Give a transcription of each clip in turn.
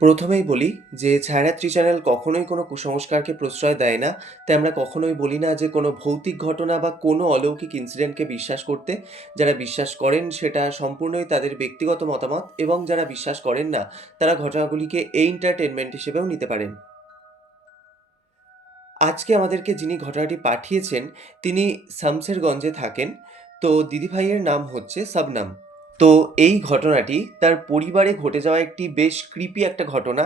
প্রথমেই বলি যে ছায়ারাত্রি চ্যানেল কখনোই কোনো কুসংস্কারকে প্রশ্রয় দেয় না, তাই আমরা কখনোই বলি না যে কোনো ভৌতিক ঘটনা বা কোনো অলৌকিক ইনসিডেন্টকে বিশ্বাস করতে। যারা বিশ্বাস করেন সেটা সম্পূর্ণই তাদের ব্যক্তিগত মতামত এবং যারা বিশ্বাস করেন না, তারা ঘটনাগুলিকে এই এন্টারটেনমেন্ট হিসেবেও নিতে পারেন। আজকে আমাদেরকে যিনি ঘটনাটি পাঠিয়েছেন, তিনি শামসেরগঞ্জে থাকেন। তো দিদিভাইয়ের নাম হচ্ছে শবনম তো এই ঘটনাটি তার পরিবারে ঘটে যাওয়া একটি বেশ কৃপি একটা ঘটনা।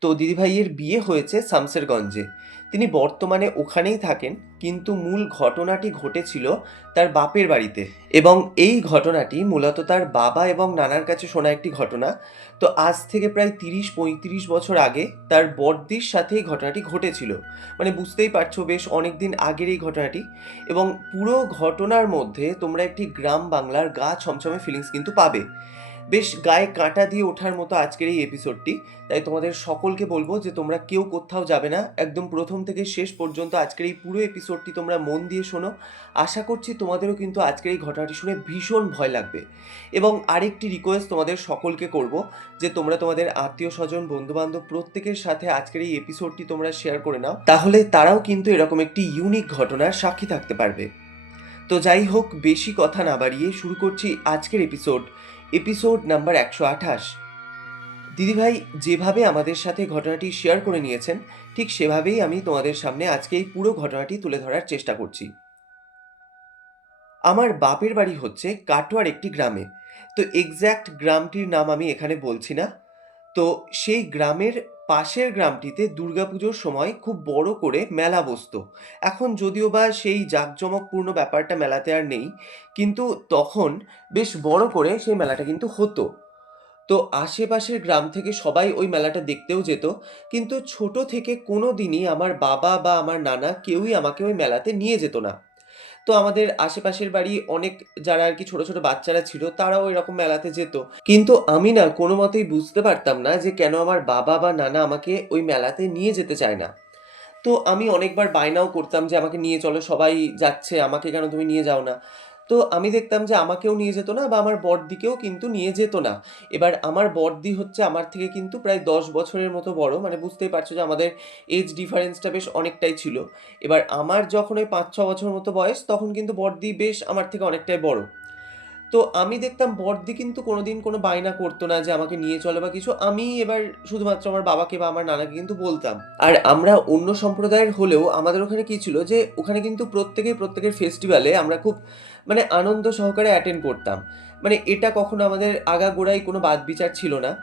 তো দিদিভাইয়ের বিয়ে হয়েছে শামসেরগঞ্জে। তিনি বর্তমানে ওখানেই থাকেন, কিন্তু মূল ঘটনাটি ঘটেছিল তার বাপের বাড়িতে। এবং এই ঘটনাটি মূলত তার বাবা এবং নানার কাছে শোনা একটি ঘটনা। তো আজ থেকে প্রায় তিরিশ, পঁয়ত্রিশ বছর আগে তার বড়দির সাথে এই ঘটনাটি ঘটেছিল। মানে বুঝতেই পারছ বেশ অনেক দিন আগের এই ঘটনাটি। এবং পুরো ঘটনার মধ্যে তোমরা একটি গ্রাম বাংলার গা ছমছমে ফিলিংস কিন্তু পাবে। বেশ গায়ে কাঁটা দিয়ে ওঠার মতো আজকের এই এপিসোডটি তাই তোমাদের সকলকে বলব যে তোমরা কেউ কোথাও যাবে না। একদম প্রথম থেকে শেষ পর্যন্ত আজকের এই পুরো এপিসোডটি তোমরা মন দিয়ে শোনো। আশা করছি তোমাদেরও কিন্তু আজকের এই ঘটনাটি শুনে ভীষণ ভয় লাগবে। এবং আরেকটি রিকোয়েস্ট তোমাদের সকলকে করব যে তোমরা তোমাদের আত্মীয় স্বজন বন্ধুবান্ধব প্রত্যেকের সাথে আজকের এই এপিসোডটি তোমরা শেয়ার করে নাও। তাহলে তারাও কিন্তু এরকম একটি ইউনিক ঘটনার সাক্ষী থাকতে পারবে। তো যাই হোক, বেশি কথা না বাড়িয়ে শুরু করছি আজকের এপিসোড এপিসোড নাম্বার একশো আঠাশ। দিদিভাই, যেভাবে আমাদের সাথে ঘটনাটি শেয়ার করে নিয়েছেন, ঠিক সেভাবেই আমি তোমাদের সামনে আজকে এই পুরো ঘটনাটি তুলে ধরার চেষ্টা করছি। আমার বাপের বাড়ি হচ্ছে কাটোয়ার একটি গ্রামে। তো এক্স্যাক্ট গ্রামটির নাম আমি এখানে বলছি না। তো সেই গ্রামের পাশের গ্রামটিতে দুর্গাপুজোর সময় খুব বড় করে মেলা বসতো। এখন যদিও বা সেই জাঁকজমকপূর্ণ ব্যাপারটা মেলাতে আর নেই, কিন্তু তখন বেশ বড় করে সেই মেলাটা কিন্তু হতো। তো আশেপাশের গ্রাম থেকে সবাই ওই মেলাটা দেখতেও যেত, কিন্তু ছোট থেকে কোনো দিনই আমার বাবা বা আমার নানা কেউই আমাকে ওই মেলাতে নিয়ে যেত না। তো আমাদের আশেপাশের বাড়ি অনেক যারা আর কি ছোট ছোট বাচ্চারা ছিল, তারাও এরকম মেলাতে যেত। কিন্তু আমি না কোনো মতেই বুঝতে পারতাম না যে কেন আমার বাবা বা নানা আমাকে ওই মেলাতে নিয়ে যেতে চায় না। তো আমি অনেকবার বায়নাও করতাম যে আমাকে নিয়ে চলো, সবাই যাচ্ছে, আমাকে কেন তুমি নিয়ে যাও না। তো আমি দেখতাম যে আমাকেও নিয়ে যেত না বা আমার বড়দিকেও কিন্তু নিয়ে যেত না। এবার আমার বড়দি হচ্ছে আমার থেকে কিন্তু প্রায় দশ বছরের মতো বড়। মানে বুঝতেই পারছ যে আমাদের এজ ডিফারেন্সটা বেশ অনেকটাই ছিল। এবার আমার যখন ওই পাঁচ ছ বছর মতো বয়স, তখন কিন্তু বড়দি বেশ আমার থেকে অনেকটাই বড়। তো আমি দেখতাম বর্দি কিন্তু কোনোদিন কোনো বায়না করতো না যে আমাকে নিয়ে চলো বা কিছু। আমি এবার শুধুমাত্র আমার বাবাকে বা আমার নানাকে কিন্তু বলতাম। আর আমরা অন্য সম্প্রদায়ের হলেও আমাদের ওখানে কি ছিল যে, ওখানে কিন্তু প্রত্যেকেই প্রত্যেকের ফেস্টিভ্যালে আমরা খুব মানে আনন্দ সহকারে অ্যাটেন্ড করতাম। মানে এটা কখনো আমাদের আগাগোড়াই কোনো বাদ বিচার ছিল না।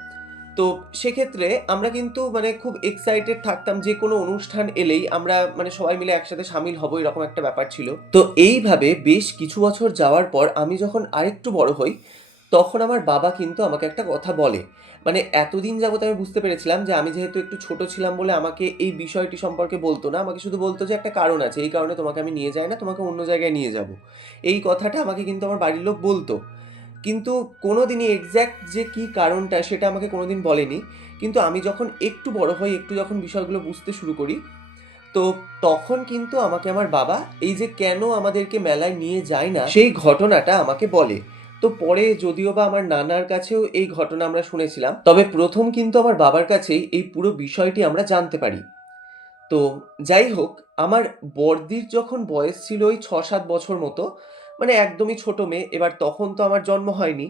তো সেক্ষেত্রে আমরা কিন্তু মানে খুব এক্সাইটেড থাকতাম যে কোনো অনুষ্ঠান এলেই আমরা মানে সবাই মিলে একসাথে সামিল হব, এরকম একটা ব্যাপার ছিল। তো এইভাবে বেশ কিছু বছর যাওয়ার পর আমি যখন আরেকটু বড় হই, তখন আমার বাবা কিন্তু আমাকে একটা কথা বলে। মানে এতদিন যাবত আমি বুঝতে পেরেছিলাম যে আমি যেহেতু একটু ছোট ছিলাম বলে আমাকে এই বিষয়টি সম্পর্কে বলতো না, আমাকে শুধু বলতো যে একটা কারণ আছে, এই কারণে তোমাকে আমি নিয়ে যাই না, তোমাকে অন্য জায়গায় নিয়ে যাব। এই কথাটা আমাকে কিন্তু আমার বাড়ির লোক বলতো। কিন্তু কোনো দিনই এক্স্যাক্ট যে কী কারণটা সেটা আমাকে কোনো দিন বলেনি। কিন্তু আমি যখন একটু বড় হই, একটু যখন বিষয়গুলো বুঝতে শুরু করি, তো তখন কিন্তু আমাকে আমার বাবা এই যে কেন আমাদেরকে মেলায় নিয়ে যায় না, সেই ঘটনাটা আমাকে বলে। তো পরে যদিও বা আমার নানার কাছেও এই ঘটনা আমরা শুনেছিলাম, তবে প্রথম কিন্তু আমার বাবার কাছেই এই পুরো বিষয়টি আমরা জানতে পারি। তো যাই হোক, আমার বড়দির যখন বয়স ছিল ওই ছ সাত বছর মতো মানে একদমই ছোট মেয়ে, এবার তখন তো আমার জন্ম হয়নি।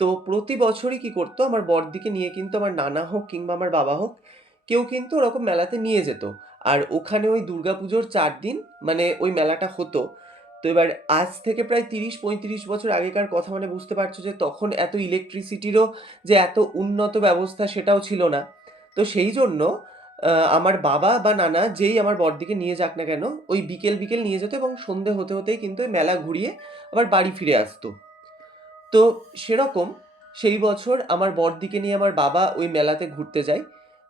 তো প্রতি বছরই কি করতো, আমার বড়দিকে নিয়ে কিন্তু আমার নানা হোক কিংবা আমার বাবা হোক, কেউ কিন্তু ওরকম মেলাতে নিয়ে যেত। আর ওখানে ওই দুর্গাপুজোর চার দিন মানে ওই মেলাটা হতো। তো এবার আজ থেকে প্রায় তিরিশ, পঁয়ত্রিশ বছর আগেকার কথা মানে বুঝতে পারছ যে তখন এত ইলেকট্রিসিটিরও যে এত উন্নত ব্যবস্থা সেটাও ছিল না। তো সেই জন্য আমার বাবা বা নানা যেই আমার বড়দিকে নিয়ে যাক না কেন, ওই বিকেল বিকেল নিয়ে যেত এবং সন্ধে হতে হতেই কিন্তু ওই মেলা ঘুরিয়ে আবার বাড়ি ফিরে আসতো। তো সেরকম সেই বছর আমার বড়দিকে নিয়ে আমার বাবা ওই মেলাতে ঘুরতে যায়।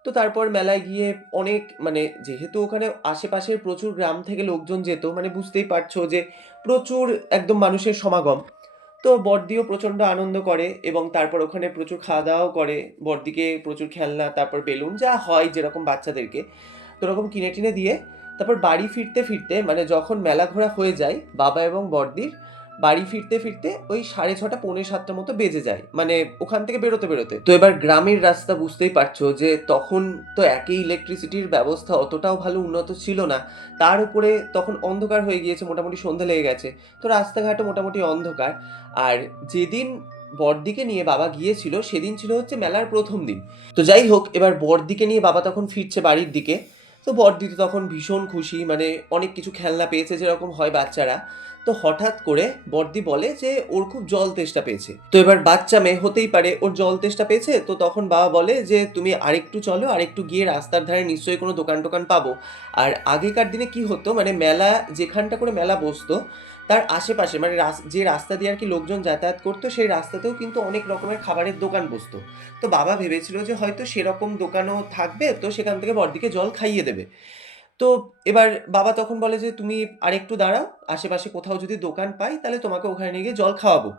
তো তারপর মেলায় গিয়ে অনেক মানে যেহেতু ওখানে আশেপাশের প্রচুর গ্রাম থেকে লোকজন যেত মানে বুঝতেই পারছ যে প্রচুর একদম মানুষের সমাগম। তো বর্দিও প্রচণ্ড আনন্দ করে এবং তারপর ওখানে প্রচুর খাওয়া দাওয়াও করে। বর্দিকে প্রচুর খেলনা, তারপর বেলুন, যা হয় যেরকম বাচ্চাদেরকে। তো ওরকম কিনে টিনে দিয়ে তারপর বাড়ি ফিরতে ফিরতে মানে যখন মেলা ঘোরা হয়ে যায়, বাবা এবং বড়দির বাড়ি ফিরতে ফিরতে ওই সাড়ে ছটা, পৌনে সাতটা মতো বেজে যায়। মানে ওখান থেকে বেরোতে বেরোতে। তো এবার গ্রামের রাস্তা বুঝতেই পারছ যে তখন তো একই ইলেকট্রিসিটির ব্যবস্থা অতটাও ভালো উন্নত ছিল না। তার উপরে তখন অন্ধকার হয়ে গিয়েছে, মোটামুটি সন্ধ্যা লেগে গেছে। তো রাস্তাঘাটও মোটামুটি অন্ধকার। আর যেদিন বড়দিকে নিয়ে বাবা গিয়েছিল, সেদিন ছিল হচ্ছে মেলার প্রথম দিন। তো যাই হোক, এবার বড়দিকে নিয়ে বাবা তখন ফিরছে বাড়ির দিকে। তো বড়দি তো তখন ভীষণ খুশি মানে অনেক কিছু খেলনা পেয়েছে যেরকম হয় বাচ্চারা। তো হঠাৎ করে বর্দি বলে যে ওর খুব জল তেষ্টা পেয়েছে। তো এবার বাচ্চা মেয়ে হতেই পারে ওর জল তেষ্টা পেয়েছে, তো তখন বাবা বলে যে তুমি আরেকটু চলো, আরেকটু গিয়ে রাস্তার ধারে নিশ্চয়ই কোনো দোকান টোকান পাবো। আর আগেকার দিনে কি হতো মানে মেলা, যেখানটা করে মেলা বসতো, তার আশেপাশে মানে যে রাস্তা দিয়ে আর কি লোকজন যাতায়াত করতো, সেই রাস্তাতেও কিন্তু অনেক রকমের খাবারের দোকান বসতো। তো বাবা ভেবেছিল যে হয়তো সেরকম দোকানও থাকবে, তো সেখান থেকে বড়দিকে জল খাইয়ে দেবে। তো এবার বাবা তখন বলে যে, তুমি আরেকটু দাঁড়াও, আশেপাশে কোথাও যদি দোকান পাই, তাহলে তোমাকে ওখানে নিয়ে গিয়ে জল খাওয়াবো।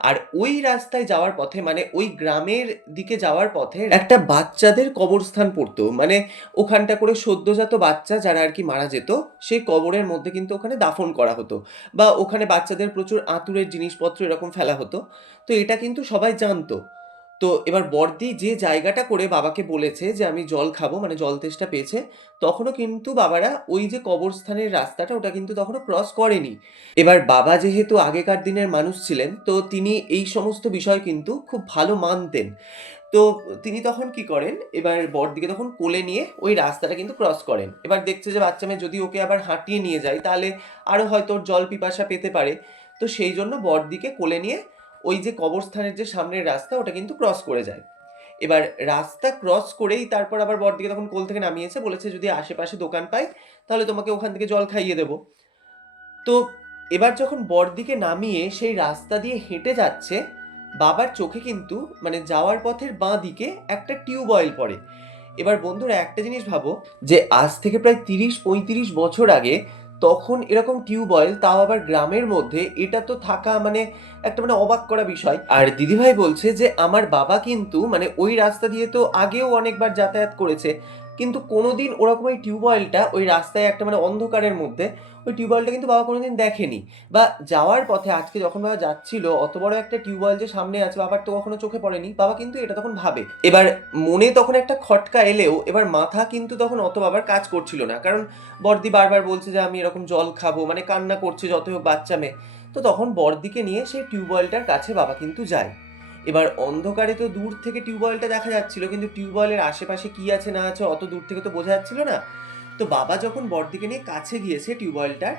আর ওই রাস্তায় যাওয়ার পথে মানে ওই গ্রামের দিকে যাওয়ার পথে একটা বাচ্চাদের কবরস্থান পড়তো। মানে ওখানটা করে সদ্যজাত বাচ্চা যারা আর কি মারা যেত, সেই কবরের মধ্যে কিন্তু ওখানে দাফন করা হতো। বা ওখানে বাচ্চাদের প্রচুর আঁতুরের জিনিসপত্র এরকম ফেলা হতো। তো এটা কিন্তু সবাই জানতো। তো এবার বর্দি যে জায়গাটা করে বাবাকে বলেছে যে আমি জল খাব মানে জল তেষ্টা পেয়েছে, তখনও কিন্তু বাবারা ওই যে কবরস্থানের রাস্তাটা ওটা কিন্তু তখনও ক্রস করেনি। এবার বাবা যেহেতু আগেকার দিনের মানুষ ছিলেন, তো তিনি এই সমস্ত বিষয় কিন্তু খুব ভালো মানতেন। তো তিনি তখন কি করেন, এবার বড়দিকে তখন কোলে নিয়ে ওই রাস্তাটা কিন্তু ক্রস করেন। এবার দেখছে যে বাচ্চা মেয়ে যদি ওকে আবার হাঁটিয়ে নিয়ে যায়, তাহলে আরও হয়তো জল পিপাসা পেতে পারে। তো সেই জন্য বড়দিকে কোলে নিয়ে ওই যে কবরস্থানের যে সামনের রাস্তা, ওটা কিন্তু ক্রস করে যায়। এবার রাস্তা ক্রস করেই তারপর আবার বড়দিকে তখন কোল থেকে নামিয়েছে, বলেছে যদি আশেপাশে দোকান পাই, তাহলে তোমাকে ওখান থেকে জল খাইয়ে দেবো। তো এবার যখন বড়দিকে নামিয়ে সেই রাস্তা দিয়ে হেঁটে যাচ্ছে, বাবার চোখে কিন্তু মানে যাওয়ার পথের বাঁ দিকে একটা টিউবওয়েল পড়ে। এবার বন্ধুরা, একটা জিনিস ভাবো যে আজ থেকে প্রায় তিরিশ পঁয়ত্রিশ বছর আগে তখন এরকম টিউবওয়েল তাও আবার গ্রামের মধ্যে, এটা তো থাকা মানে একটা মানে অবাক করা বিষয়। আর দিদিভাই বলছে যে, আমার বাবা কিন্তু মানে ওই রাস্তা দিয়ে তো আগেও অনেকবার যাতায়াত করেছে। কিন্তু কোনোদিন ওরকম ওই টিউবওয়েলটা ওই রাস্তায় একটা মানে অন্ধকারের মধ্যে, ওই টিউবওয়েলটা কিন্তু বাবা কোনোদিন দেখেনি। বা যাওয়ার পথে আজকে যখন বাবা যাচ্ছিল, অত বড় একটা টিউবওয়েল যে সামনে আছে, বাবার তো কখনো চোখে পড়েনি। বাবা কিন্তু এটা তখন ভাবে। এবার মনে তখন একটা খটকা এলেও, এবার মাথা কিন্তু তখন অত বাবার কাজ করছিল না। কারণ বর্দি বারবার বলছে যে, আমি এরকম জল খাব মানে কান্না করছে যতই হোক বাচ্চা মেয়ে। তো তখন বর্দিকে নিয়ে সেই টিউবওয়েলটার কাছে বাবা কিন্তু যায়। এবার অন্ধকারে তো দূর থেকে টিউবওয়েলটা দেখা যাচ্ছিল, কিন্তু টিউবওয়েলের আশেপাশে কি আছে না আছে অত দূর থেকে তো বোঝা যাচ্ছিল না। তো বাবা যখন বড়দিকে নিয়ে কাছে গিয়েছে টিউবওয়েলটার,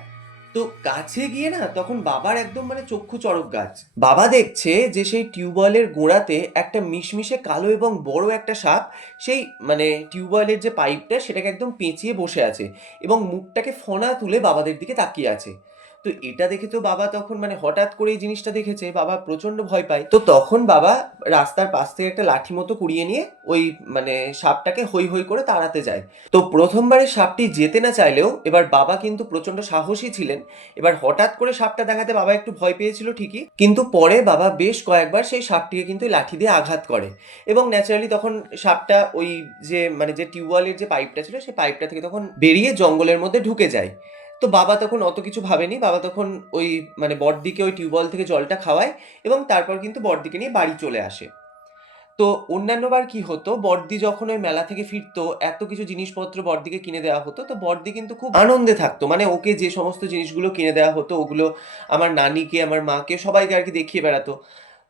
তো কাছে গিয়ে না তখন বাবার একদম মানে চক্ষু চড়ক গাছ। বাবা দেখছে যে সেই টিউবওয়েলের গোড়াতে একটা মিশমিশে কালো এবং বড় একটা সাপ, সেই মানে টিউবওয়েলের যে পাইপটা সেটাকে একদম পেঁচিয়ে বসে আছে এবং মুখটাকে ফোনা তুলে বাবাদের দিকে তাকিয়ে আছে। তো এটা দেখে তো বাবা তখন মানে হঠাৎ করে এই জিনিসটা দেখেছে, বাবা প্রচণ্ড ভয় পায়। তো তখন বাবা রাস্তার পাশ থেকে একটা লাঠি মতো কুড়িয়ে নিয়ে ওই মানে সাপটাকে হই হই করে তাড়াতে যায়। তো প্রথমবারে সাপটি যেতে না চাইলেও এবার বাবা কিন্তু প্রচণ্ড সাহসী ছিলেন। এবার হঠাৎ করে সাপটা দেখাতে বাবা একটু ভয় পেয়েছিল ঠিকই, কিন্তু পরে বাবা বেশ কয়েকবার সেই সাপটিকে কিন্তু লাঠি দিয়ে আঘাত করে। এবং ন্যাচারালি তখন সাপটা ওই যে মানে যে টিউবওয়েলের যে পাইপটা ছিল, সেই পাইপটা থেকে তখন বেরিয়ে জঙ্গলের মধ্যে ঢুকে যায়। তো বাবা তখন অত কিছু ভাবেনি। বাবা তখন ওই মানে বড়দিকে ওই টিউবওয়েল থেকে জলটা খাওয়ায় এবং তারপর কিন্তু বড়দিকে নিয়ে বাড়ি চলে আসে। তো অন্যান্যবার কি হতো, বড়দি যখন ওই মেলা থেকে ফিরতো, এত কিছু জিনিসপত্র বড়দিকে কিনে দেওয়া হতো, তো বড়দি কিন্তু খুব আনন্দে থাকতো। মানে ওকে যে সমস্ত জিনিসগুলো কিনে দেওয়া হতো, ওগুলো আমার নানিকে, আমার মাকে সবাইকে আর কি দেখিয়ে বেড়াতো।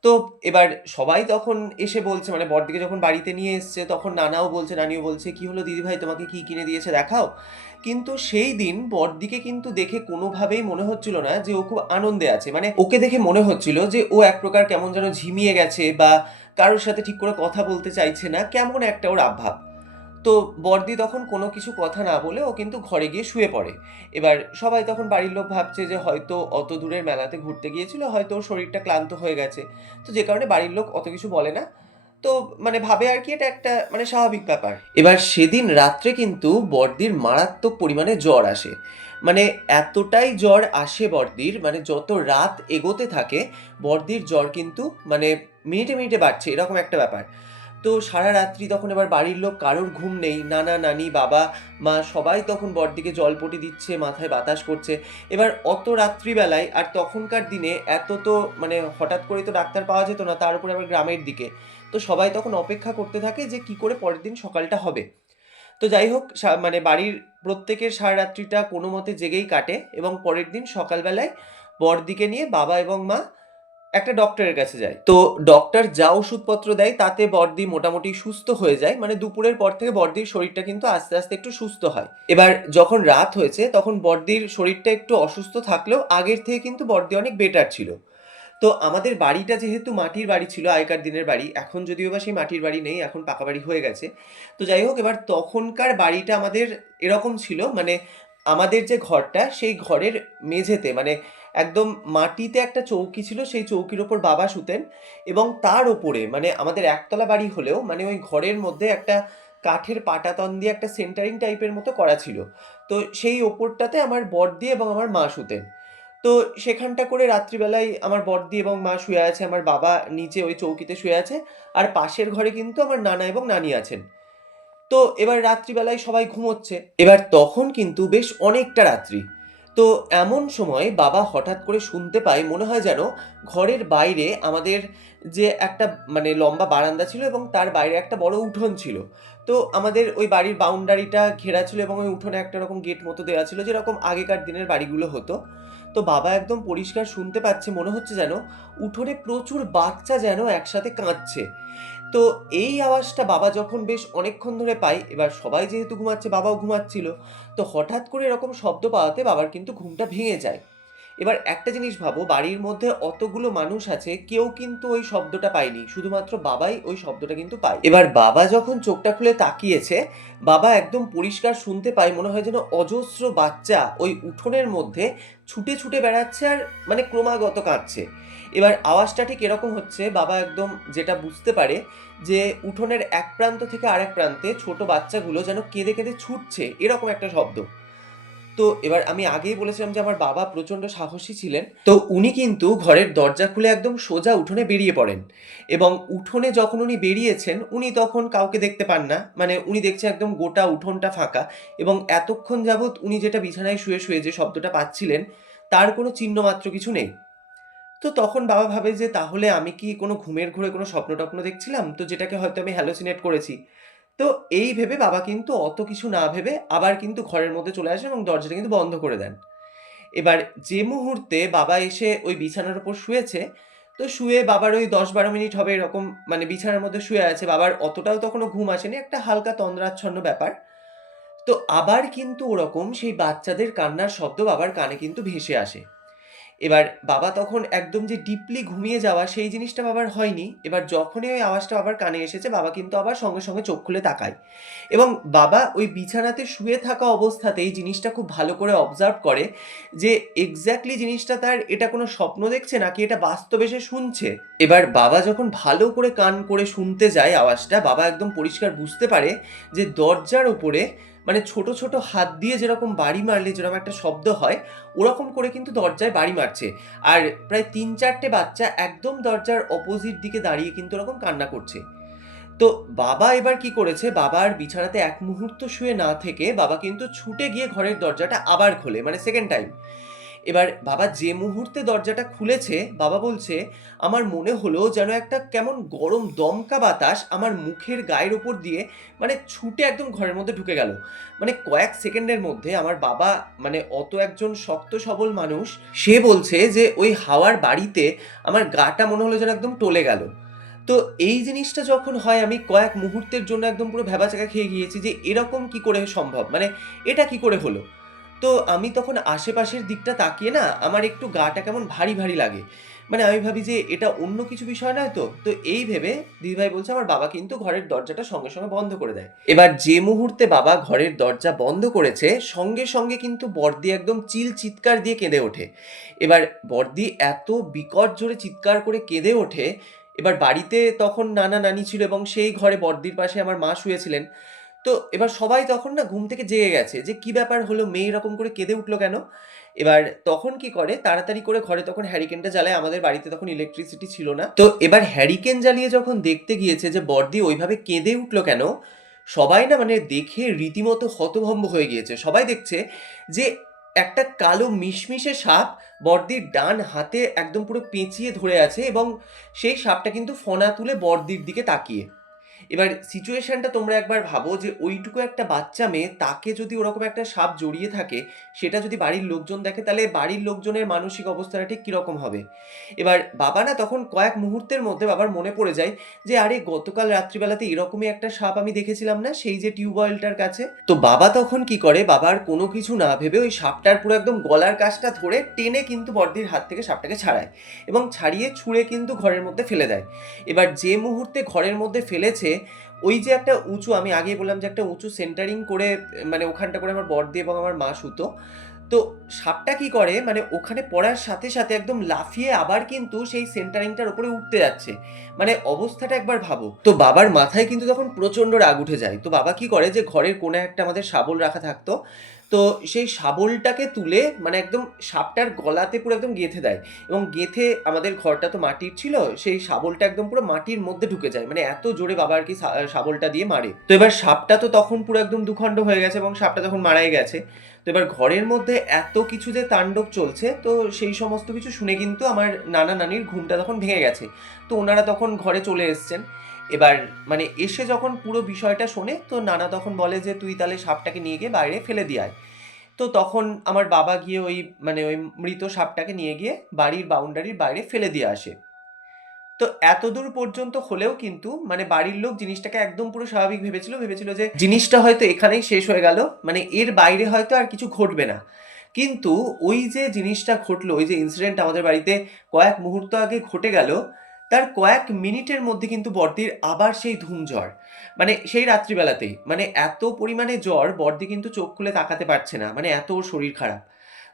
তো এবার সবাই তখন এসে বলছে মানে বড়দিকে যখন বাড়িতে নিয়ে এসছে, তখন নানাও বলছে, নানিও বলছে, কি হলো দিদিভাই, তোমাকে কি কিনে দিয়েছে দেখাও? কিন্তু সেই দিন বড়দিকে কিন্তু দেখে কোনোভাবেই মনে হচ্ছিল না যে ও খুব আনন্দে আছে। মানে ওকে দেখে মনে হচ্ছিল যে ও এক প্রকার কেমন যেন ঝিমিয়ে গেছে বা কারোর সাথে ঠিক করে কথা বলতে চাইছে না, কেমন একটা ওর আভাব তো বর্দি তখন কোনো কিছু কথা না বলে ও কিন্তু ঘরে গিয়ে শুয়ে পড়ে। এবার সবাই তখন বাড়ির লোক ভাবছে যে হয়তো অত দূরের মেলাতে ঘুরতে গিয়েছিল, হয়তো ওর শরীরটা ক্লান্ত হয়ে গেছে। তো যে কারণে বাড়ির লোক অত কিছু বলে না। তো মানে ভাবে আর কি এটা একটা মানে স্বাভাবিক ব্যাপার। এবার সেদিন রাত্রে কিন্তু বর্দির মারাত্মক পরিমাণে জ্বর আসে। মানে এতটাই জ্বর আসে বর্দির মানে যত রাত এগোতে থাকে, বর্দির জ্বর কিন্তু মানে মিনিটে মিনিটে বাড়ছে, এরকম একটা ব্যাপার। তো সারা রাত্রি তখন এবার বাড়ির লোক কারোর ঘুম নেই। নানা, নানি, বাবা, মা সবাই তখন বড়দিকে জলপটি দিচ্ছে, মাথায় বাতাস করছে। এবার অত রাত্রিবেলায় আর তখনকার দিনে এত তো মানে হঠাৎ করে তো ডাক্তার পাওয়া যেত না, তার উপরে আবার গ্রামের দিকে। তো সবাই তখন অপেক্ষা করতে থাকে যে কি করে পরের দিন সকালটা হবে। তো যাই হোক মানে বাড়ির প্রত্যেকের সারা রাত্রিটা কোনো মতে জেগেই কাটে এবং পরের দিন সকালবেলায় বরদিকে নিয়ে বাবা এবং মা একটা ডক্টরের কাছে যায় তো ডক্টর যা ওষুধপত্র দেয়, তাতে বর্দি মোটামুটি সুস্থ হয়ে যায়। মানে দুপুরের পর থেকে বর্দির শরীরটা কিন্তু আস্তে আস্তে একটু সুস্থ হয়। এবার যখন রাত হয়েছে, তখন বর্দির শরীরটা একটু অসুস্থ থাকলেও আগের থেকে কিন্তু বর্দি অনেক বেটার ছিল। তো আমাদের বাড়িটা যেহেতু মাটির বাড়ি ছিল, আগেকার দিনের বাড়ি, এখন যদিও বা সেই মাটির বাড়ি নেই, এখন পাকা বাড়ি হয়ে গেছে। তো যাই হোক, এবার তখনকার বাড়িটা আমাদের এরকম ছিল মানে আমাদের যে ঘরটা, সেই ঘরের মেঝেতে মানে একদম মাটিতে একটা চৌকি ছিল, সেই চৌকির ওপর বাবা শুতেন এবং তার ওপরে মানে আমাদের একতলা বাড়ি হলেও মানে ওই ঘরের মধ্যে একটা কাঠের পাটাতন দিয়ে একটা সেন্টারিং টাইপের মতো করা ছিল। তো সেই ওপরটাতে আমার বড়দি এবং আমার মা শুতেন। তো সেখানটা করে রাত্রিবেলায় আমার বড়দি এবং মা শুয়ে আছে, আমার বাবা নিচে ওই চৌকিতে শুয়ে আছে আর পাশের ঘরে কিন্তু আমার নানা এবং নানি আছেন। তো এবার রাত্রিবেলায় সবাই ঘুমোচ্ছে। এবার তখন কিন্তু বেশ অনেকটা রাত্রি। তো এমন সময় বাবা হঠাৎ করে শুনতে পায়, মনে হয় যেন ঘরের বাইরে আমাদের যে একটা মানে লম্বা বারান্দা ছিল এবং তার বাইরে একটা বড় উঠোন ছিল। তো আমাদের ওই বাড়ির বাউন্ডারিটা ঘেরা ছিল এবং ওই উঠোনে একটা রকম গেট মতো দেওয়া ছিল যেরকম আগেকার দিনের বাড়িগুলো হতো। তো বাবা একদম পরিষ্কার শুনতে পাচ্ছে, মনে হচ্ছে যেন উঠোনে প্রচুর বাচ্চা যেন একসাথে কাঁদছে। তো এই আওয়াজটা বাবা যখন বেশ অনেকক্ষণ ধরে পায়, এবার সবাই যেহেতু ঘুমাচ্ছে, বাবাও ঘুমাচ্ছিল। তো হঠাৎ করে এরকম শব্দ পাওয়াতে বাবার কিন্তু ঘুমটা ভেঙে যায়। এবার একটা জিনিস ভাবো, বাড়ির মধ্যে অতগুলো মানুষ আছে, কেউ কিন্তু ওই শব্দটা পায়নি, শুধুমাত্র বাবাই ওই শব্দটা কিন্তু পায়। এবার বাবা যখন চোখটা খুলে তাকিয়েছে, বাবা একদম পরিষ্কার শুনতে পায়, মনে হয় যেন অজস্র বাচ্চা ওই উঠোনের মধ্যে ছুটে ছুটে বেড়াচ্ছে আর মানে ক্রমাগত কাঁদছে। এবার আওয়াজটা ঠিক এরকম হচ্ছে, বাবা একদম যেটা বুঝতে পারে যে উঠোনের এক প্রান্ত থেকে আরেক প্রান্তে ছোট বাচ্চাগুলো যেন কেঁদে কেঁদে ছুটছে, এরকম একটা শব্দ। তো এবার আমি আগেই বলেছিলাম যে আমার বাবা প্রচণ্ড সাহসী ছিলেন। তো উনি কিন্তু ঘরের দরজা খুলে একদম সোজা উঠোনে বেরিয়ে পড়েন এবং উঠোনে যখন উনি বেরিয়েছেন, উনি তখন কাউকে দেখতে পান না। মানে উনি দেখছেন একদম গোটা উঠোনটা ফাঁকা এবং এতক্ষণ যাবৎ উনি যেটা বিছানায় শুয়ে শুয়ে যে শব্দটা পাচ্ছিলেন, তার কোনো চিহ্ন মাত্র কিছু নেই। তো তখন বাবা ভাবে যে, তাহলে আমি কি কোনো ঘুমের ঘোরে কোনো স্বপ্ন টপ্ন দেখছিলাম? তো যেটাকে হয়তো আমি হ্যালোসিনেট করেছি। তো এই ভেবে বাবা কিন্তু অত কিছু না ভেবে আবার কিন্তু ঘরের মধ্যে চলে আসেন এবং দরজাটা কিন্তু বন্ধ করে দেন। এবার যে মুহূর্তে বাবা এসে ওই বিছানার উপর শুয়েছে, তো শুয়ে বাবার ওই দশ বারো মিনিট হবে এরকম মানে বিছানার মধ্যে শুয়ে আছে। বাবার অতটাও তখনও ঘুম আসেনি, একটা হালকা তন্দ্রাচ্ছন্ন ব্যাপার। তো আবার কিন্তু ওরকম সেই বাচ্চাদের কান্নার শব্দ বাবার কানে কিন্তু ভেসে আসে। এবার বাবা তখন একদম যে ডিপলি ঘুমিয়ে যাওয়া সেই জিনিসটা বাবার হয়নি। এবার যখনই ওই আওয়াজটা বাবার কানে এসেছে, বাবা কিন্তু আবার সঙ্গে সঙ্গে চোখ খুলে তাকায়। এবং বাবা ওই বিছানাতে শুয়ে থাকা অবস্থাতেই জিনিসটা খুব ভালো করে অবজার্ভ করে যে এক্স্যাক্টলি জিনিসটা তার এটা কোনো স্বপ্ন দেখছে নাকি এটা বাস্তবে সে শুনছে। এবার বাবা যখন ভালো করে কান করে শুনতে যায় আওয়াজটা, বাবা একদম পরিষ্কার বুঝতে পারে যে দরজার উপরে মানে ছোট ছোট হাত দিয়ে যেরকম বাড়ি মারলে যেরকম একটা শব্দ হয়, ওরকম করে কিন্তু দরজায় বাড়ি মারছে। আর প্রায় তিন চারটে বাচ্চা একদম দরজার অপোজিট দিকে দাঁড়িয়ে কিন্তু ওরকম কান্না করছে। তো বাবা এবার কি করেছে বাবার বিছানাতে এক মুহূর্ত শুয়ে না থেকে বাবা কিন্তু ছুটে গিয়ে ঘরের দরজাটা আবার খোলে মানে সেকেন্ড টাইম এবার বাবা যে মুহূর্তে দরজাটা খুলেছে, বাবা বলছে, আমার মনে হলো যেন একটা কেমন গরম দমকা বাতাস আমার মুখের গায়ের ওপর দিয়ে মানে ছুটে একদম ঘরের মধ্যে ঢুকে গেল। মানে কয়েক সেকেন্ডের মধ্যে আমার বাবা মানে অত একজন শক্ত সবল মানুষ, সে বলছে যে ওই হাওয়ার বাড়িতে আমার গাটা মনে হলো যেন একদম টলে গেল। তো এই জিনিসটা যখন হয়, আমি কয়েক মুহূর্তের জন্য একদম পুরো ভ্যাবাচাকা খেয়ে গিয়েছি যে এরকম কি করে সম্ভব? মানে এটা কি করে হলো? তো আমি তখন আশেপাশের দিকটা তাকিয়ে না আমার একটু গাটা কেমন ভারী ভারী লাগে। মানে আমি ভাবি যে এটা অন্য কিছু বিষয় নয় তো। তো এই ভেবে দিদিভাই বলছে, আমার বাবা কিন্তু ঘরের দরজাটা সঙ্গে সঙ্গে বন্ধ করে দেয়। এবার যে মুহূর্তে বাবা ঘরের দরজা বন্ধ করেছে, সঙ্গে সঙ্গে কিন্তু বর্দি একদম চিল চিৎকার দিয়ে কেঁদে ওঠে। এবার বর্দি এত বিকট জোরে চিৎকার করে কেঁদে ওঠে, এবার বাড়িতে তখন নানা নানি ছিল এবং সেই ঘরে বর্দির পাশে আমার মা শুয়েছিলেন। তো এবার সবাই তখন না ঘুম থেকে জেগে গেছে যে, কি ব্যাপার হলো? মেয়ে এরকম করে কেঁদে উঠল কেন? এবার তখন কি করে? তাড়াতাড়ি করে ঘরে তখন হ্যারিকেনটা জ্বালায়। আমাদের বাড়িতে তখন ইলেকট্রিসিটি ছিল না। তো এবার হ্যারিকেন জ্বালিয়ে যখন দেখতে গিয়েছে যে বর্দি ওইভাবে কেঁদে উঠল কেন? সবাই না মানে দেখে রীতিমতো হতভম্ব হয়ে গিয়েছে। সবাই দেখছে যে, একটা কালো মিশমিশে সাপ বর্দির ডান হাতে একদম পুরো পেঁচিয়ে ধরে আছে এবং সেই সাপটা কিন্তু ফনা তুলে বর্দির দিকে তাকিয়ে। এবার সিচুয়েশনটা তোমরা একবার ভাবো যে ওইটুকু একটা বাচ্চা মেয়ে, তাকে যদি ওরকম একটা সাপ জড়িয়ে থাকে, সেটা যদি বাড়ির লোকজন দেখে, তাহলে বাড়ির লোকজনের মানসিক অবস্থাটা ঠিক কীরকম হবে? এবার বাবা না তখন কয়েক মুহূর্তের মধ্যে বাবার মনে পড়ে যায় যে, আরে, গতকাল রাত্রিবেলাতে এরকমই একটা সাপ আমি দেখেছিলাম না, সেই যে টিউবওয়েলটার কাছে? তো বাবা তখন কি করে? বাবার কোনো কিছু না ভেবে ওই সাপটার পুরো একদম গলার কাছটা ধরে টেনে কিন্তু বর্দির হাত থেকে সাপটাকে ছাড়ায় এবং ছাড়িয়ে ছুঁড়ে কিন্তু ঘরের মধ্যে ফেলে দেয়। এবার যে মুহূর্তে ঘরের মধ্যে ফেলেছে ওই যে একটা উঁচু, আমি আগে বললাম যে একটা উঁচু সেন্টারিং করে মানে ওখানটা করে আমার বর দিয়ে এবং আমার মা সুতো তো সাপটা কি করে মানে ওখানে পড়ার সাথে সাথে একদম লাফিয়ে আবার কিন্তু সেই সেন্টারিংটার উপরে উঠতে যাচ্ছে। মানে অবস্থাটা একবার ভাবো। তো বাবার মাথায় কিন্তু তখন প্রচণ্ড রাগ উঠে যায়। তো বাবা কি করে যে ঘরের কোণে একটা আমাদের শাবল রাখা থাকতো তো সেই শাবলটাকে তুলে মানে একদম সাপটার গলাতে পুরো একদম গেঁথে দেয়। এবং গেঁথে আমাদের ঘরটা তো মাটির ছিল, সেই শাবলটা একদম পুরো মাটির মধ্যে ঢুকে যায়। মানে এত জোরে বাবা আর কি শাবলটা দিয়ে মারে। তো এবার সাপটা তো তখন পুরো একদম দুখণ্ড হয়ে গেছে এবং সাপটা তখন মারাই গেছে। তো এবার ঘরের মধ্যে এত কিছু যে তাণ্ডব চলছে, তো সেই সমস্ত কিছু শুনে কিন্তু আমার নানা নানির ঘুমটা তখন ভেঙে গেছে। তো ওনারা তখন ঘরে চলে এসছেন। এবার মানে এসে যখন পুরো বিষয়টা শোনে, তো নানা তখন বলে যে, তুই তাহলে সাপটাকে নিয়ে গিয়ে বাইরে ফেলে দিয়ে আয়। তো তখন আমার বাবা গিয়ে ওই মানে ওই মৃত সাপটাকে নিয়ে গিয়ে বাড়ির বাউন্ডারির বাইরে ফেলে দিয়ে আসে। তো এত দূর পর্যন্ত হলেও কিন্তু মানে বাড়ির লোক জিনিসটাকে একদম পুরো স্বাভাবিক ভেবেছিল ভেবেছিল যে, জিনিসটা হয়তো এখানেই শেষ হয়ে গেল মানে এর বাইরে হয়তো আর কিছু ঘটবে না। কিন্তু ওই যে জিনিসটা ঘটলো, ওই যে ইনসিডেন্ট আমাদের বাড়িতে কয়েক মুহূর্ত আগে ঘটে গেল তার কয়েক মিনিটের মধ্যে কিন্তু বর্দির আবার সেই ধুম জ্বর মানে সেই রাত্রিবেলাতেই। মানে এত পরিমাণে জ্বর, বর্দি কিন্তু চোখ খুলে তাকাতে পারছে না। মানে এত শরীর খারাপ।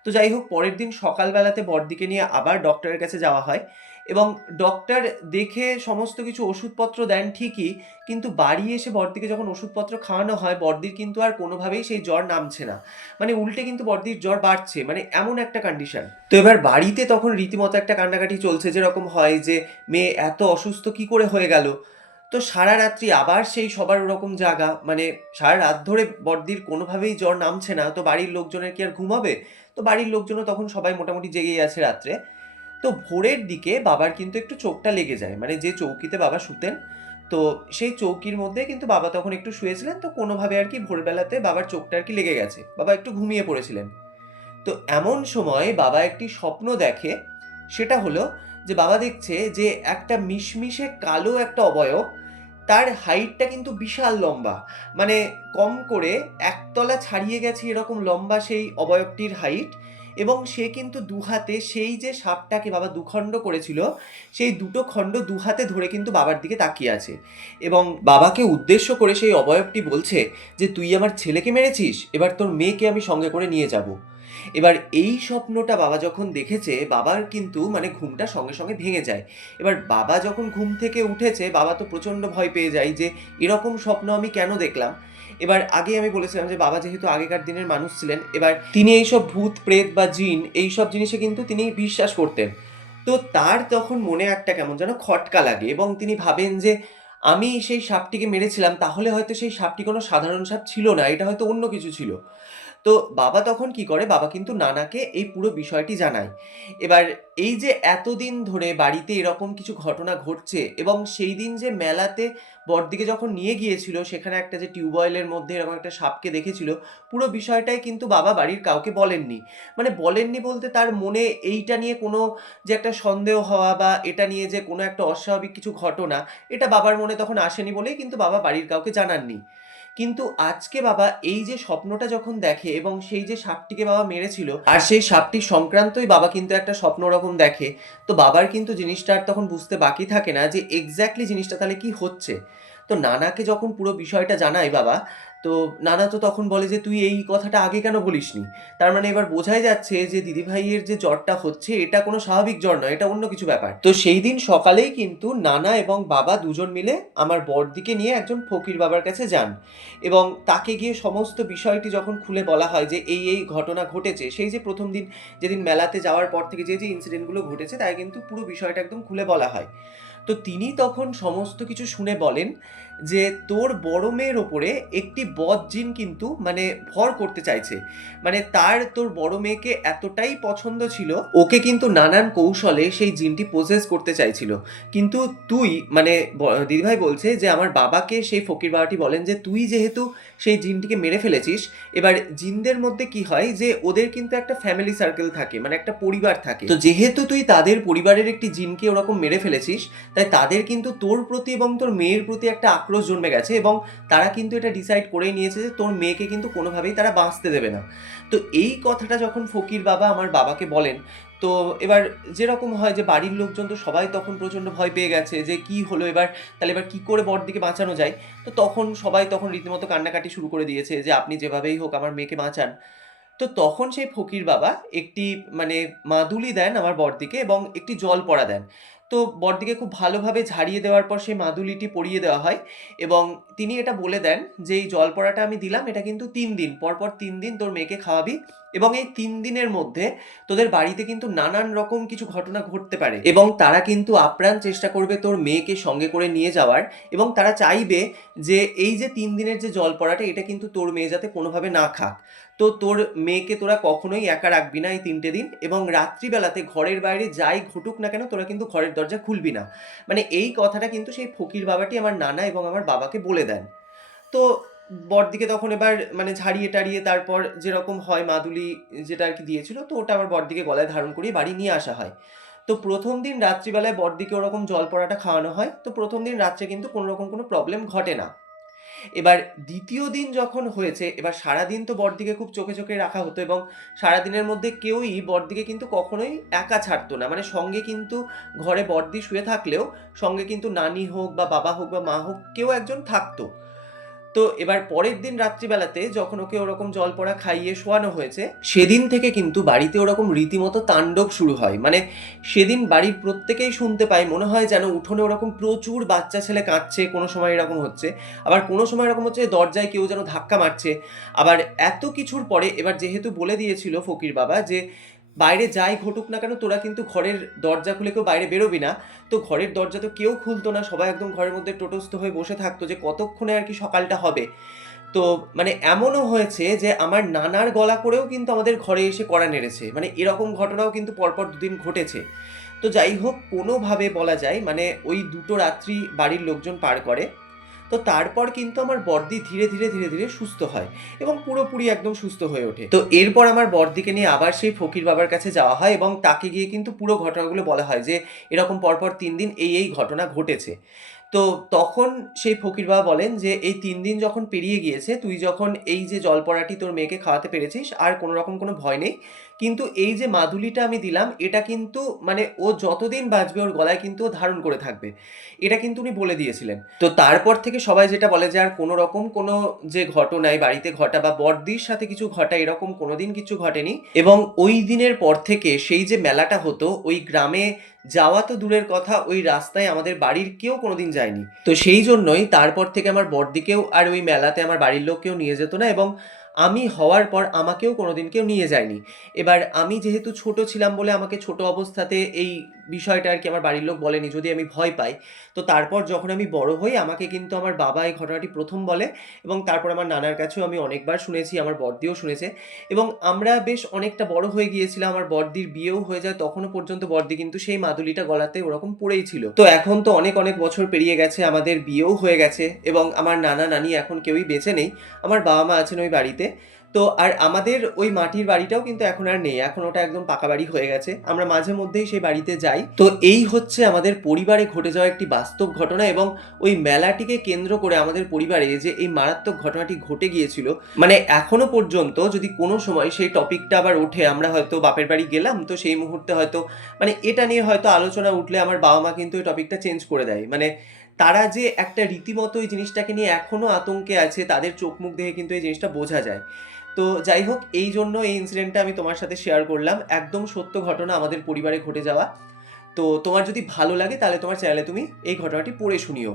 তো যাই হোক, পরের দিন সকালবেলাতে বর্দিকে নিয়ে আবার ডক্টরের কাছে যাওয়া হয়। এবং ডক্টর দেখে সমস্ত কিছু ওষুধপত্র দেন ঠিকই, কিন্তু বাড়ি এসে বর্দিকে যখন ওষুধপত্র খাওয়ানো হয়, বর্দির কিন্তু আর কোনোভাবেই সেই জ্বর নামছে না। মানে উল্টে কিন্তু বর্দির জ্বর বাড়ছে মানে এমন একটা কন্ডিশন তো এবার বাড়িতে তখন রীতিমতো একটা কান্নাকাটি চলছে, যেরকম হয় যে, মেয়ে এত অসুস্থ কি করে হয়ে গেল? তো সারা রাত্রি আবার সেই সবার ওরকম জাগা মানে সারা রাত ধরে বর্দির কোনোভাবেই জ্বর নামছে না। তো বাড়ির লোকজনের কি আর ঘুম হবে তো বাড়ির লোকজনও তখন সবাই মোটামুটি জেগেই আছে রাত্রে। তো ভোরের দিকে বাবার কিন্তু একটু চোখটা লেগে যায়। মানে যে চৌকিতে বাবা শুতেন, তো সেই চৌকির মধ্যে কিন্তু বাবা তখন একটু শুয়েছিলেন, তো কোনোভাবে আর কি ভোরবেলাতে বাবার চোখটা আর কি লেগে গেছে। বাবা একটু ঘুমিয়ে পড়েছিলেন। তো এমন সময় বাবা একটি স্বপ্ন দেখে, সেটা হলো যে বাবা দেখছে যে একটা মিশমিশে কালো একটা অবয়ব, তার হাইটটা কিন্তু বিশাল লম্বা। মানে কম করে একতলা ছাড়িয়ে গেছে এরকম লম্বা সেই অবয়বটির হাইট এবং সে কিন্তু দু হাতে সেই যে সাপটাকে বাবা দুখণ্ড করেছিল, সেই দুটো খণ্ড দু হাতে ধরে কিন্তু বাবার দিকে তাকিয়ে আছে। এবং বাবাকে উদ্দেশ্য করে সেই অবয়বটি বলছে যে, তুই আমার ছেলেকে মেরেছিস, এবার তোর মেয়েকে আমি সঙ্গে করে নিয়ে যাব। এবার এই স্বপ্নটা বাবা যখন দেখেছে, বাবার কিন্তু মানে ঘুমটা সঙ্গে সঙ্গে ভেঙে যায়। এবার বাবা যখন ঘুম থেকে উঠেছে, বাবা তো প্রচণ্ড ভয় পেয়ে যায় যে, এরকম স্বপ্ন আমি কেন দেখলাম? এবার আগে আমি বলেছিলাম যে বাবা যেহেতু আগেকার দিনের মানুষ ছিলেন, এবার তিনি এইসব ভূত, প্রেত বা জিন এইসব জিনিসে কিন্তু তিনি বিশ্বাস করতেন। তো তার তখন মনে একটা কেমন যেন খটকা লাগে এবং তিনি ভাবেন যে আমি সেই সাপটিকে মেরেছিলাম, তাহলে হয়তো সেই সাপটি কোনো সাধারণ সাপ ছিল না, এটা হয়তো অন্য কিছু ছিল। তো বাবা তখন কি করে, বাবা কিন্তু নানাকে এই পুরো বিষয়টি জানায়। এবার এই যে এতদিন ধরে বাড়িতে এরকম কিছু ঘটনা ঘটছে এবং সেই দিন যে মেলাতে বড়দিকে যখন নিয়ে গিয়েছিল, সেখানে একটা যে টিউবওয়েলের মধ্যে এরকম একটা সাপকে দেখেছিল, পুরো বিষয়টাই কিন্তু বাবা বাড়ির কাউকে বলেননি। মানে বলেননি বলতে তার মনে এইটা নিয়ে কোনো যে একটা সন্দেহ হওয়া বা এটা নিয়ে যে কোনো একটা অস্বাভাবিক কিছু ঘটনা, এটা বাবার মনে তখন আসেনি বলেই কিন্তু বাবা বাড়ির কাউকে জানাননি। কিন্তু আজকে বাবা এই যে স্বপ্নটা যখন দেখে এবং সেই যে সাপটিকে বাবা মেরেছিল, আর সেই সাপটির সংক্রান্তই বাবা কিন্তু একটা স্বপ্ন রকম দেখে, তো বাবার কিন্তু জিনিসটা আর তখন বুঝতে বাকি থাকে না যে এক্স্যাক্টলি জিনিসটা তাহলে কি হচ্ছে? তো নানাকে যখন পুরো বিষয়টা জানায় বাবা তো নানা তো তখন বলে যে, তুই এই কথাটা আগে কেন বলিসনি? তার মানে এবার বোঝাই যাচ্ছে যে, দিদিভাইয়ের যে জ্বরটা হচ্ছে, এটা কোনো স্বাভাবিক জ্বর নয়, এটা অন্য কিছু ব্যাপার। তো সেই দিন সকালেই কিন্তু নানা এবং বাবা দুজন মিলে আমার বরদিকে নিয়ে একজন ফকির বাবার কাছে যান এবং তাকে গিয়ে সমস্ত বিষয়টি যখন খুলে বলা হয় যে, এই এই ঘটনা ঘটেছে, সেই যে প্রথম দিন যেদিন মেলাতে যাওয়ার পর থেকে যে যে ইনসিডেন্টগুলো ঘটেছে, তাই কিন্তু পুরো বিষয়টা একদম খুলে বলা হয়। তো তিনি তখন সমস্ত কিছু শুনে বলেন যে তোর বড় মেয়ের ওপরে একটি বদ জিন কিন্তু মানে ভর করতে চাইছে। মানে তার, তোর বড় মেয়েকে এতটাই পছন্দ ছিল, ওকে কিন্তু নানান কৌশলে সেই জিনটি প্রসেস করতে চাইছিল। কিন্তু তুই মানে দিদিভাই বলছে যে আমার বাবাকে সেই ফকির বাবাটি বলেন যে তুই যেহেতু সেই জিনটিকে মেরে ফেলেছিস, এবার জিনদের মধ্যে কি হয় যে ওদের কিন্তু একটা ফ্যামিলি সার্কেল থাকে মানে একটা পরিবার থাকে। তো যেহেতু তুই তাদের পরিবারের একটি জিনকে ওরকম মেরে ফেলেছিস, তাই তাদের কিন্তু তোর প্রতি এবং তোর মেয়ের প্রতি একটা আক্রোশ জন্মে গেছে এবং তারা কিন্তু এটা ডিসাইড করেই নিয়েছে যে তোর মেয়েকে কিন্তু কোনোভাবেই তারা বাঁচতে দেবে না। তো এই কথাটা যখন ফকির বাবা আমার বাবাকে বলেন, তো এবার যেরকম হয় যে বাড়ির লোকজন তো সবাই তখন প্রচণ্ড ভয় পেয়ে গেছে যে কি হলো এবার, তাহলে এবার কি করে বরদিকে বাঁচানো যায়? তো তখন সবাই তখন রীতিমতো কান্নাকাটি শুরু করে দিয়েছে যে আপনি যেভাবেই হোক আমার মেয়েকে বাঁচান। তো তখন সেই ফকির বাবা একটি মানে মাদুলি দেন আমার বরদিকে এবং একটি জল পড়া দেন। তো বরদিকে খুব ভালোভাবে ঝাড়িয়ে দেওয়ার পর সেই মাদুলিটি পরিয়ে দেওয়া হয় এবং তিনি এটা বলে দেন যে, এই জল পড়াটা আমি দিলাম, এটা কিন্তু তিন দিন, পরপর তিন দিন তোর মেয়েকে খাওয়াবি এবং এই তিন দিনের মধ্যে তোদের বাড়িতে কিন্তু নানান রকম কিছু ঘটনা ঘটতে পারে এবং তারা কিন্তু আপ্রাণ চেষ্টা করবে তোর মেয়েকে সঙ্গে করে নিয়ে যাওয়ার এবং তারা চাইবে যে, এই যে তিন দিনের যে জল পড়াটা, এটা কিন্তু তোর মেয়ে যাতে কোনোভাবে না খাক। তো তোর মেয়েকে তোরা কখনোই একা রাখবি না এই তিনটে দিন এবং রাত্রিবেলাতে ঘরের বাইরে যাই ঘটুক না কেন, তোরা কিন্তু ঘরের দরজা খুলবি না। মানে এই কথাটা কিন্তু সেই ফকির বাবাটি আমার নানা এবং আমার বাবাকে বলে দেন। তো বরদিকে তখন এবার মানে ঝাড়িয়ে টাড়িয়ে তারপর যেরকম হয় মাদুলি যেটা আর কি দিয়েছিল, তো ওটা আমার বরদিকে গলায় ধারণ করিয়ে বাড়ি নিয়ে আসা হয়। তো প্রথম দিন রাত্রিবেলায় বরদিকে ওরকম জল পড়াটা খাওয়ানো হয়। তো প্রথম দিন রাত্রে কিন্তু কোনো রকম কোনো প্রবলেম ঘটে না। এবার দ্বিতীয় দিন যখন হয়েছে, এবার সারাদিন তো বরদিকে খুব চোখে চোখে রাখা হতো এবং সারাদিনের মধ্যে কেউই বরদিকে কিন্তু কখনোই একা ছাড়তো না। মানে সঙ্গে কিন্তু ঘরে বরদি শুয়ে থাকলেও সঙ্গে কিন্তু নানি হোক বা বাবা হোক বা মা হোক কেউ একজন থাকতো। তো এবার পরের দিন রাত্রিবেলাতে যখন ওকে ওরকম জল পড়া খাইয়ে শোয়ানো হয়েছে, সেদিন থেকে কিন্তু বাড়িতে ওরকম রীতিমতো তাণ্ডব শুরু হয়। মানে সেদিন বাড়ির প্রত্যেকেই শুনতে পায়, মনে হয় যেন উঠোনে ওরকম প্রচুর বাচ্চা ছেলে কাঁদছে, কোনো সময় এরকম হচ্ছে। আবার কোনো সময় এরকম হচ্ছে দরজায় কেউ যেন ধাক্কা মারছে। আবার এত কিছুর পরে এবার যেহেতু বলে দিয়েছিল ফকির বাবা যে বাইরে যাই ঘটুক না কেন, তোরা কিন্তু ঘরের দরজা খুলে কেউ বাইরে বেরোবি না। তো ঘরের দরজা তো কেউ খুলতো না, সবাই একদম ঘরের মধ্যে টোটস্থ হয়ে বসে থাকতো যে কতক্ষণে আর কি সকালটা হবে। তো মানে এমনও হয়েছে যে আমার নানার গলা করেও কিন্তু আমাদের ঘরে এসে কড়া নেড়েছে। মানে এরকম ঘটনাও কিন্তু পরপর দুদিন ঘটেছে। তো যাই হোক, কোনোভাবে বলা যায় মানে ওই দুটো রাত্রি বাড়ির লোকজন পার করে। তো তারপর কিন্তু আমার বর্দি ধীরে ধীরে ধীরে ধীরে সুস্থ হয় এবং পুরোপুরি একদম সুস্থ হয়ে ওঠে। তো এরপর আমার বর্দিকে নিয়ে আবার সেই ফকির বাবার কাছে যাওয়া হয় এবং তাকে গিয়ে কিন্তু পুরো ঘটনাগুলো বলা হয় যে, এরকম পরপর তিন দিন এই এই ঘটনা ঘটেছে। তো তখন সেই ফকির বাবা বলেন যে, এই তিন দিন যখন পেরিয়ে গিয়েছে, তুই যখন এই যে জলপড়াটি তোর মেয়েকে খাওয়াতে পেরেছিস, আর কোনো রকম কোনো ভয় নেই কিন্তু এই যে মাদুলিটা আমি দিলাম, এটা কিন্তু মানে ও যতদিন বাঁচবে ওর গলায় কিন্তু ও ধারণ করে থাকবে। এটা কিন্তু উনি বলে দিয়েছিলেন। তো তারপর থেকে সবাই যেটা বলে যে আর কোনো রকম কোনো যে ঘটনায়, বাড়িতে ঘটা বা বর্দির সাথে কিছু ঘটা, এরকম কোনোদিন কিছু ঘটেনি। এবং ওই দিনের পর থেকে সেই যে মেলাটা হতো, ওই গ্রামে যাওয়া তো দূরের কথা, ওই রাস্তায় আমাদের বাড়ির কেউ কোনোদিন যায়নি। তো সেই জন্যই তারপর থেকে আমার বর্দিকেও আর ওই মেলাতে আমার বাড়ির লোককেও নিয়ে যেত না এবং আমি হওয়ার পর আমাকেও কোনোদিন কেউ নিয়ে যায়নি। এবার আমি যেহেতু ছোট ছিলাম বলে আমাকে ছোট অবস্থাতে এই বিষয়টা আর কি আমার বাড়ির লোক বলেনি, যদি আমি ভয় পাই। তো তারপর যখন আমি বড় হই, আমাকে কিন্তু আমার বাবা এই ঘটনাটি প্রথম বলে এবং তারপর আমার নানার কাছেও আমি অনেকবার শুনেছি, আমার বর্দিও শুনেছে। এবং আমরা বেশ অনেকটা বড় হয়ে গিয়েছিলাম, আমার বর্দির বিয়েও হয়ে যায়, তখনও পর্যন্ত বর্দি কিন্তু সেই মাদুলিটা গলাতে ওরকম পড়েই ছিল। তো এখন তো অনেক অনেক বছর পেরিয়ে গেছে, আমাদের বিয়েও হয়ে গেছে এবং আমার নানা, নানি এখন কেউই বেঁচে নেই। আমার বাবা মা আছেন ওই বাড়িতে। তো আর আমাদের ওই মাটির বাড়িটাও কিন্তু এখন আর নেই। এখন ওটা একদম পাকা বাড়ি হয়ে গেছে। আমরা মাঝে মধ্যেই সেই বাড়িতে যাই। তো এই হচ্ছে আমাদের পরিবারে ঘটে যাওয়া একটি বাস্তব ঘটনা এবং ওই মেলাটিকে কেন্দ্র করে আমাদের পরিবারে যে এই মারাত্মক ঘটনাটি ঘটে গিয়েছিল মানে এখনও পর্যন্ত যদি কোনো সময় সেই টপিকটা আবার উঠে আমরা হয়তো বাপের বাড়ি গেলাম, তো সেই মুহূর্তে হয়তো মানে এটা নিয়ে হয়তো আলোচনা উঠলে আমার বাবা মা কিন্তু ওই টপিকটা চেঞ্জ করে দেয়। মানে তারা যে একটা রীতিমতো এই জিনিসটাকে নিয়ে এখনও আতঙ্কে আছে, তাদের চোখ মুখ দেখে কিন্তু এই জিনিসটা বোঝা যায়। তো যাই হোক, এই জন্য এই ইনসিডেন্টটা আমি তোমার সাথে শেয়ার করলাম। একদম সত্য ঘটনা আমাদের পরিবারে ঘটে যাওয়া। তো তোমার যদি ভালো লাগে, তাহলে তোমার চ্যানেলে তুমি এই ঘটনাটি পড়ে শুনিও।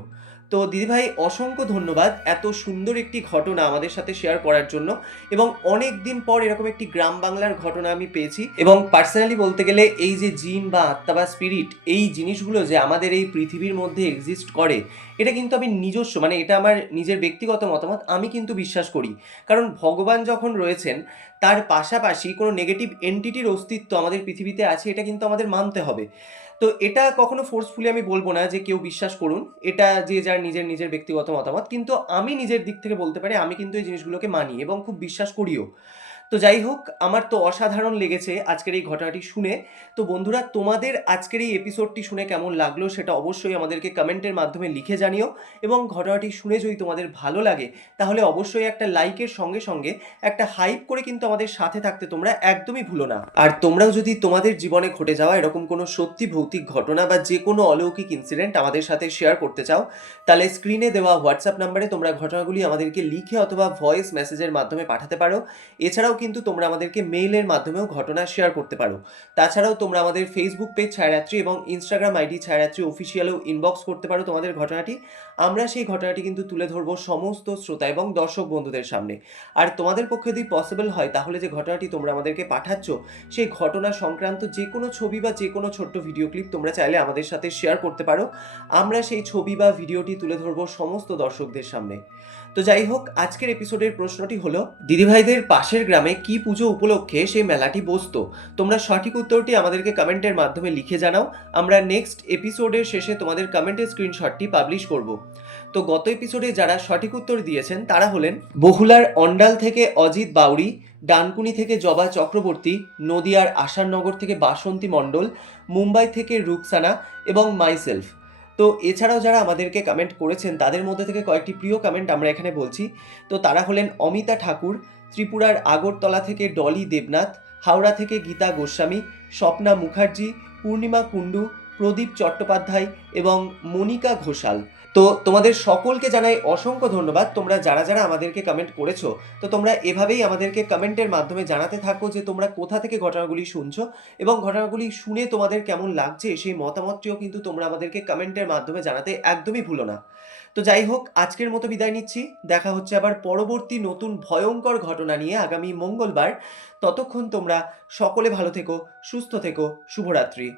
তো দিদিভাই, অসংখ্য ধন্যবাদ এত সুন্দর একটি ঘটনা আমাদের সাথে শেয়ার করার জন্য এবং অনেক দিন পর এরকম একটি গ্রাম বাংলার ঘটনা আমি পেয়েছি এবং পার্সোনালি বলতে গেলে এই যে জিন বা আত্মা বা স্পিরিট এই জিনিসগুলো যে আমাদের এই পৃথিবীর মধ্যে এক্সিস্ট করে, এটা কিন্তু আমি নিজস্ব মানে এটা আমার নিজের ব্যক্তিগত মতামত, আমি কিন্তু বিশ্বাস করি। কারণ ভগবান যখন রয়েছেন, তার পাশাপাশি কোনো নেগেটিভ এন্টিটির অস্তিত্ব আমাদের পৃথিবীতে আছে, এটা কিন্তু আমাদের মানতে হবে। তো এটা কখনো ফোর্সফুলি আমি বলব না যে কেউ বিশ্বাস করুন। এটা যে যার নিজের নিজের ব্যক্তিগত মতামত। কিন্তু আমি নিজের দিক থেকে বলতে পারি, আমি কিন্তু এই জিনিসগুলোকে মানি এবং খুব বিশ্বাস করিও। তো যাই হোক, আমার তো অসাধারণ লেগেছে আজকের এই ঘটনাটি শুনে। তো বন্ধুরা, তোমাদের আজকের এই এপিসোডটি শুনে কেমন লাগল সেটা অবশ্যই আমাদেরকে কমেন্টের মাধ্যমে লিখে জানিও এবং ঘটনাটি শুনে যদি তোমাদের ভালো লাগে, তাহলে অবশ্যই একটা লাইকের সঙ্গে সঙ্গে একটা হাইপ করে কিন্তু আমাদের সাথে থাকতে তোমরা একদমই ভুলো না। আর তোমরাও যদি তোমাদের জীবনে ঘটে যাওয়া এরকম কোনো সত্যি ভৌতিক ঘটনা বা যে কোনো অলৌকিক ইনসিডেন্ট আমাদের সাথে শেয়ার করতে চাও, তাহলে স্ক্রিনে দেওয়া হোয়াটসঅ্যাপ নাম্বারে তোমরা ঘটনাগুলি আমাদেরকে লিখে অথবা ভয়েস মেসেজের মাধ্যমে পাঠাতে পারো। এছাড়াও কিন্তু তোমরা আমাদেরকে মেইলের মাধ্যমেও ঘটনা শেয়ার করতে পারো। তাছাড়াও তোমরা আমাদের ফেসবুক পেজ ছায়ারাত্রি এবং ইনস্টাগ্রাম আইডি ছায়ারাত্রি অফিসিয়ালেও ইনবক্স করতে পারো তোমাদের ঘটনাটি। আমরা সেই ঘটনাটি কিন্তু তুলে ধরবো সমস্ত শ্রোতা এবং দর্শক বন্ধুদের সামনে। আর তোমাদের পক্ষে যদি পসিবল হয়, তাহলে যে ঘটনাটি তোমরা আমাদেরকে পাঠাচ্ছ, সেই ঘটনা সংক্রান্ত যে কোনো ছবি বা যে কোনো ছোট্ট ভিডিও ক্লিপ তোমরা চাইলে আমাদের সাথে শেয়ার করতে পারো। আমরা সেই ছবি বা ভিডিওটি তুলে ধরবো সমস্ত দর্শকদের সামনে। তো যাই হোক, আজকের এপিসোডের প্রশ্নটি হলো, দিদিভাইদের পাশের গ্রামে কি পুজো উপলক্ষে সেই মেলাটি বসতো? তোমরা সঠিক উত্তরটি আমাদেরকে কমেন্টের মাধ্যমে লিখে জানাও। আমরা নেক্সট এপিসোডের শেষে তোমাদের কমেন্টের স্ক্রিনশটটি পাবলিশ করব। তো গত এপিসোডে যারা সঠিক উত্তর দিয়েছেন, তারা হলেন বহুলার অন্ডাল থেকে অজিত বাউরি ডানকুনি থেকে জবা চক্রবর্তী, নদিয়ার আশারনগর থেকে বাসন্তী মণ্ডল, মুম্বাই থেকে রুকসানা এবং মাইসেলফ তো এছাড়াও যারা আমাদেরকে কমেন্ট করেছেন, তাদের মধ্যে থেকে কয়েকটি প্রিয় কমেন্ট আমরা এখানে বলছি। তো তারা হলেন অমিতা ঠাকুর, ত্রিপুরার আগরতলা থেকে ডলি দেবনাথ, হাওড়া থেকে গীতা গোস্বামী, স্বপ্না মুখার্জি, পূর্ণিমা কুণ্ডু প্রদীপ চট্টোপাধ্যায় এবং মনিকা ঘোষাল। তো তোমাদের সকলকে জানাই অসংখ্য ধন্যবাদ। তোমরা যারা যারা আমাদেরকে কমেন্ট করেছ, তো তোমরা এভাবেই আমাদেরকে কমেন্টের মাধ্যমে জানাতে থাকো যে তোমরা কোথা থেকে ঘটনাগুলি শুনছো এবং ঘটনাগুলি শুনে তোমাদের কেমন লাগছে সেই মতামতটিও কিন্তু তোমরা আমাদেরকে কমেন্টের মাধ্যমে জানাতে একদমই ভুলো না। তো যাই হোক, আজকের মতো বিদায় নিচ্ছি। দেখা হচ্ছে আবার পরবর্তী নতুন ভয়ঙ্কর ঘটনা নিয়ে আগামী মঙ্গলবার। ততক্ষণ তোমরা সকলে ভালো থেকো, সুস্থ থেকো, শুভরাত্রি।